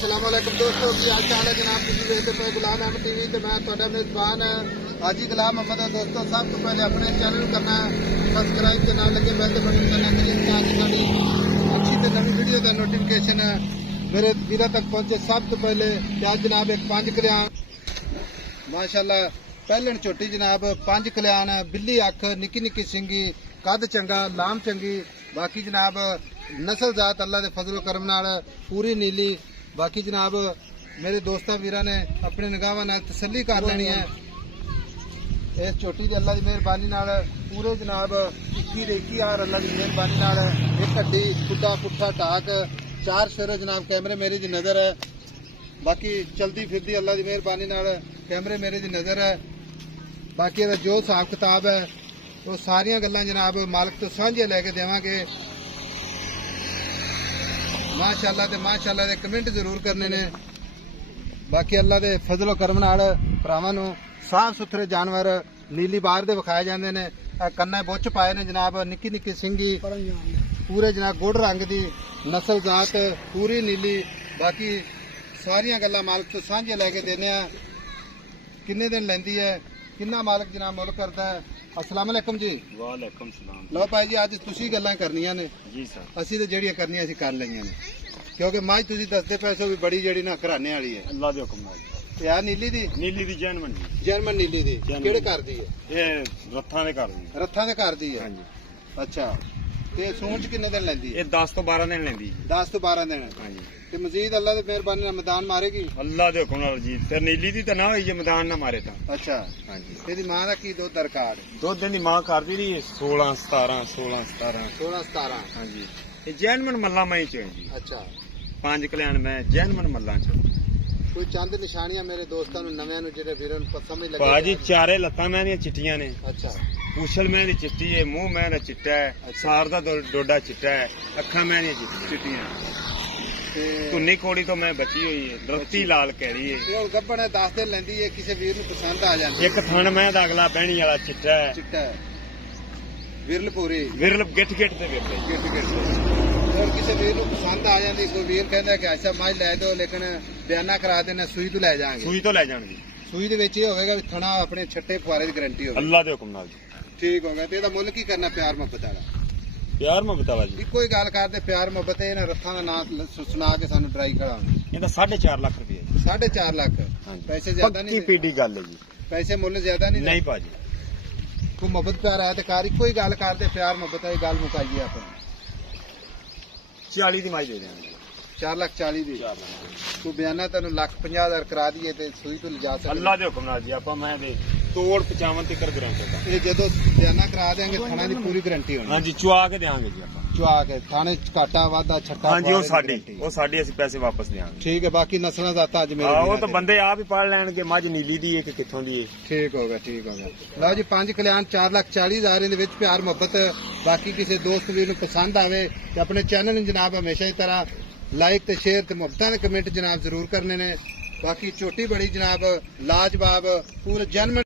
अस्सलाम वालेकुम दोस्तों, की हाल चाल है जनाब। तुम देखते पे गुलाम अहमद टीवी तो मैं ਤੁਹਾਡਾ मेजबान हाजी गुलाम अहमद है। दोस्तों सब तो पहले अपने चैनल करना सब्सक्राइब के नाल लगे बेल बटन करना ताकि अच्छी तो नवी वीडियो का नोटिफिकेशन मेरे वीर तक पहुंचे। सब तो पहले क्या जनाब एक 5 कल्याण माशाल्लाह पहलन झोटी जनाब 5 कल्याण बिल्ली अख निक्की निक्की सिंगी कद चंगा लाम चंगी बाकी जनाब नस्ल जात अल्लाह के फजलो करम नाल पूरी नीली। बाकी जनाब मेरे दोस्तों वीरां ने अपने निगाहां नाल तसल्ली कर लेनी है। इस झोटी की अल्लाह की मेहरबानी नाल पूरे जनाब 21 हार अल्लाह की मेहरबानी नाल एक हड्डी खुदा पुट्ठा टाक 4 शेरो जनाब कैमरे मेरे दी नज़र है। बाकी चलती फिरती अल्लाह की मेहरबानी नाल कैमरे मेरे दी नज़र है। बाकी जो हिसाब किताब है वो सारियां गल्लां जनाब मालक तो सांझे लैके देवांगे। माशाअल्लाह ते माशाअल्लाह दे कमेंट जरूर करने ने। बाकी अल्लाह दे फजलो करम नाल भरावां नूं साफ सुथरे जानवर नीली बार दे विखाए जांदे ने। कन्ने बुच्च पाए ने जनाब निक्की निक्की सिंगी पूरे जनाब गुड़ रंग दी नस्ल जात पूरी नीली। बाकी सारियां गल्लां मालक तो सांझे लैके देने आ। किन्ने दिन लैंदी है किन्ना मालक जनाब मुल करता है। अस्सलाम वालेकुम जी। वालेकुम सलाम। लो भाई जी अज तुसी गल्लां करनियां ने जी सर। असी तो ਜਿਹੜੀਆਂ ਕਰਨੀਆਂ ਅਸੀਂ ਕਰ ਲਈਆਂ ਨੇ क्योंकि मझ तुसी दसदे पैसो भी बड़ी ਜਿਹੜੀ ना घराने वाली है। अल्लाह दे हुक्म नाल ਤੇ ਆ ਨੀਲੀ ਦੀ जैनमन जी ਜਰਮਨ ਨੀਲੀ ਦੀ ਕਿਹੜੇ ਘਰ ਦੀ ਹੈ। ਇਹ ਰੱਥਾਂ ਦੇ ਘਰ ਦੀ ਰੱਥਾਂ ਦੇ ਘਰ ਦੀ ਹੈ। ਹਾਂਜੀ। ਅੱਛਾ ਤੇ ਸੂਣ ਚ ਕਿੰਨੇ ਦਿਨ ਲੈਂਦੀ ਹੈ। ਇਹ 10 ਤੋਂ 12 ਦਿਨ ਲੈਂਦੀ 10 ਤੋਂ 12 ਦਿਨ। ਹਾਂਜੀ। ਤੇ ਮਜ਼ੀਦ ਅੱਲਾ ਦੀ ਮਿਹਰਬਾਨੀ ਨਾਲ ਮੈਦਾਨ ਮਾਰੇਗੀ। ਅੱਲਾਹ ਦੇ ਹੁਕਮ ਨਾਲ ਜੀ। ਤੇ ਨੀਲੀ ਦੀ ਤਾਂ ਨਾ ਹੋਈ ਜੇ ਮੈਦਾਨ ਨਾ ਮਾਰੇ ਤਾਂ। ਅੱਛਾ ਹਾਂਜੀ। ਇਹਦੀ ਮਾਂ ਦਾ ਕੀ ਦੁੱਧ ਦਾ ਰਿਕਾਰਡ। ਦੁੱਧ ਦੀ ਮਾਂ ਕਰਦੀ ਰਹੀ 16 17 16 17 16 17। ਹਾਂਜੀ। ਇਹ ਜੈਨਮਨ ਮੱਲਾ ਮੈਂ ਚ ਹੈ ਜੀ। ਅੱਛਾ 5 ਕਲਿਆਣ ਮੈਂ ਜੈਨਮਨ ਮੱਲਾਂ ਚ। ਕੋਈ ਚੰਦ ਨਿਸ਼ਾਨੀਆਂ ਮੇਰੇ ਦੋਸਤਾਂ ਨੂੰ ਨਵਿਆਂ ਨੂੰ ਜਿਹੜੇ ਵੀਰਾਂ ਨੂੰ ਸਮਝ ਲੱਗੇ। ਬਾਜੀ ਚਾਰੇ ਲੱਤਾਂ ਮੈਂ ਦੀਆਂ ਚਿੱਟੀਆਂ ਨੇ। ਅੱਛਾ ਪੂਛਲ ਮੈਂ ਦੀ ਚਿੱਟੀ ਹੈ ਮੂੰਹ ਮੈਂ ਦਾ ਚਿੱਟਾ ਹੈ ਸਾਰ ਦਾ ਡੋਡਾ ਚਿੱਟਾ ਹੈ ਅੱਖਾਂ ਮੈਂ ਦੀਆਂ ਚਿੱਟੀਆਂ। ਧੁੰਨੀ ਕੋੜੀ ਤੋਂ ਮੈਂ ਬਚੀ ਹੋਈ ਹੈ ਦਰਖਤੀ ਲਾਲ ਕਹਿੜੀ ਹੈ। ਇਹ ਹੁਣ ਗੱਬਣ 10 ਦਿਨ ਲੈਂਦੀ ਹੈ ਕਿਸੇ ਵੀਰ ਨੂੰ ਪਸੰਦ ਆ ਜਾਂਦੀ। ਇੱਕ ਥਣ ਮੈਂ ਦਾ ਅਗਲਾ ਬਹਿਣੀ ਵਾਲਾ ਚਿੱਟਾ ਹੈ ਚਿੱਟਾ ਵਿਰਲ ਪੂਰੀ ਵਿਰਲ ਗਿੱਟ ਗਿੱਟ ਤੇ ਵਿਰਲੇ ਗਿੱਟ ਗਿੱਟ। और किसी वीर को पसंद आ जाती कोई वीर कहता कि ऐसा मझ लै दो लेकिन बयाना करा देना सूई तो लै जाएंगे। ਸੂਈ ਤੋਂ ਲੈ ਜਾਣਗੇ। सूई दे विच ये होगा भी थना अपने छट्टे फुआरे की गारंटी होगी। ਅੱਲਾਹ ਦੇ ਹੁਕਮ ਨਾਲ ਜੀ। ठीक होगा ते ਇਹਦਾ ਮੁੱਲ ਕੀ ਕਰਨਾ ਪਿਆਰ ਮੁਹੱਬਤ ਵਾਲਾ। ਪਿਆਰ ਮੁਹੱਬਤ ਵਾਲਾ ਜੀ। ਇੱਕੋ ਹੀ ਗੱਲ ਕਰਦੇ ਪਿਆਰ ਮੁਹੱਬਤ ਇਹਨਾਂ ਰੱਥਾਂ ਦਾ ਨਾਮ ਸੁਣਾ ਕੇ ਸਾਨੂੰ ਡਰਾਈ ਕਰਾਉਣ। ਇਹਦਾ 4.5 ਲੱਖ ਰੁਪਏ ਜੀ। 4.5 ਲੱਖ ਹਾਂਜੀ। ਪੈਸੇ ਜ਼ਿਆਦਾ ਪੱਕੀ ਨਹੀਂ ਪੀਡੀ ਗੱਲ ਹੈ ਜੀ। ਪੈਸੇ ਮੁੱਲ ਜ਼ਿਆਦਾ ਨਹੀਂ। ਨਹੀਂ ਭਾਜੀ ਕੋਈ ਮੁਹੱਬਤ ਪਿਆਰ ਹੈ ਤੇ ਕਾਰ ਇੱਕੋ ਹੀ ਗੱਲ ਕਰਦੇ ਪਿਆਰ ਮੁਹੱਬਤ ਵਾਲੀ ਗੱਲ ਮੁਕਾਈਏ ਆਪਾਂ। 40 ਦੀ ਮਾਈ ਦੇ ਦਿਆਂਗੇ। 4,40,000 ਦੀ। ਤੂੰ ਬਿਆਨਾ ਤੈਨੂੰ 1,50,000 ਕਰਾ ਦਈਏ ਤੇ ਸੂਈ ਤੋਂ ਲਿਜਾ ਸਕਦੇ। ਅੱਲਾਹ ਦੇ ਹੁਕਮ ਨਾਲ ਜੀ ਆਪਾਂ ਮੈਂ ਦੇ ਤੋੜ 55 ਤੱਕ ਗਰੰਟੀ ਦਾ। ਇਹ ਜਦੋਂ ਬਿਆਨਾ ਕਰਾ ਦੇਾਂਗੇ ਥਾਣੇ ਦੀ ਪੂਰੀ ਗਾਰੰਟੀ ਹੋਣੀ। ਹਾਂਜੀ ਚੁਆ ਕੇ ਦੇਾਂਗੇ ਜੀ ਆਪਾਂ। ਚੁਆ ਕੇ ਥਾਣੇ ਚ ਘਾਟਾ ਵਾਧਾ ਛੱਟਾ ਹਾਂਜੀ ਉਹ ਸਾਡੀ ਅਸੀਂ ਪੈਸੇ ਵਾਪਸ ਦੇਾਂਗੇ। ਠੀਕ ਹੈ। ਬਾਕੀ ਨਸਲਾਂ ਦਾ ਤਾਂ ਅੱਜ ਮੇਰੇ ਉਹ ਤਾਂ ਬੰਦੇ ਆਪ ਹੀ ਪੜ ਲੈਣਗੇ ਮੱਝ ਨੀਲੀ ਦੀ ਹੈ ਕਿ ਕਿੱਥੋਂ ਦੀ ਹੈ। ਠੀਕ ਹੋ ਗਿਆ ਠੀਕ ਹੋ ਗਿਆ। ਲਓ ਜੀ 5 ਕਲਿਆਣ 4,40,000 ਦੇ ਵਿੱਚ ਪਿਆਰ ਮੁਹੱਬਤ। ਬਾਕੀ ਕਿਸੇ ਦੋਸਤ ਵੀਰ ਨੂੰ ਪਸੰਦ ਆਵੇ ਤੇ ਆਪਣੇ ਚੈਨਲ ਨੂੰ ਜਨਾਬ ਹਮੇਸ਼ਾ ਹੀ ਤਰ੍ਹਾਂ ਲਾਈਕ ਤੇ ਸ਼ੇਅਰ ਤੇ ਮੁਹੱਬਤਾਂ ਦੇ ਕਮੈਂਟ ਜਨਾਬ ਜ਼ਰੂਰ ਕਰਨੇ ਨੇ। ਬਾਕੀ ਝੋਟੀ ਬੜੀ ਜਨਾਬ ਲਾਜਵਾਬ ਪੂਰੇ ਜਨਮ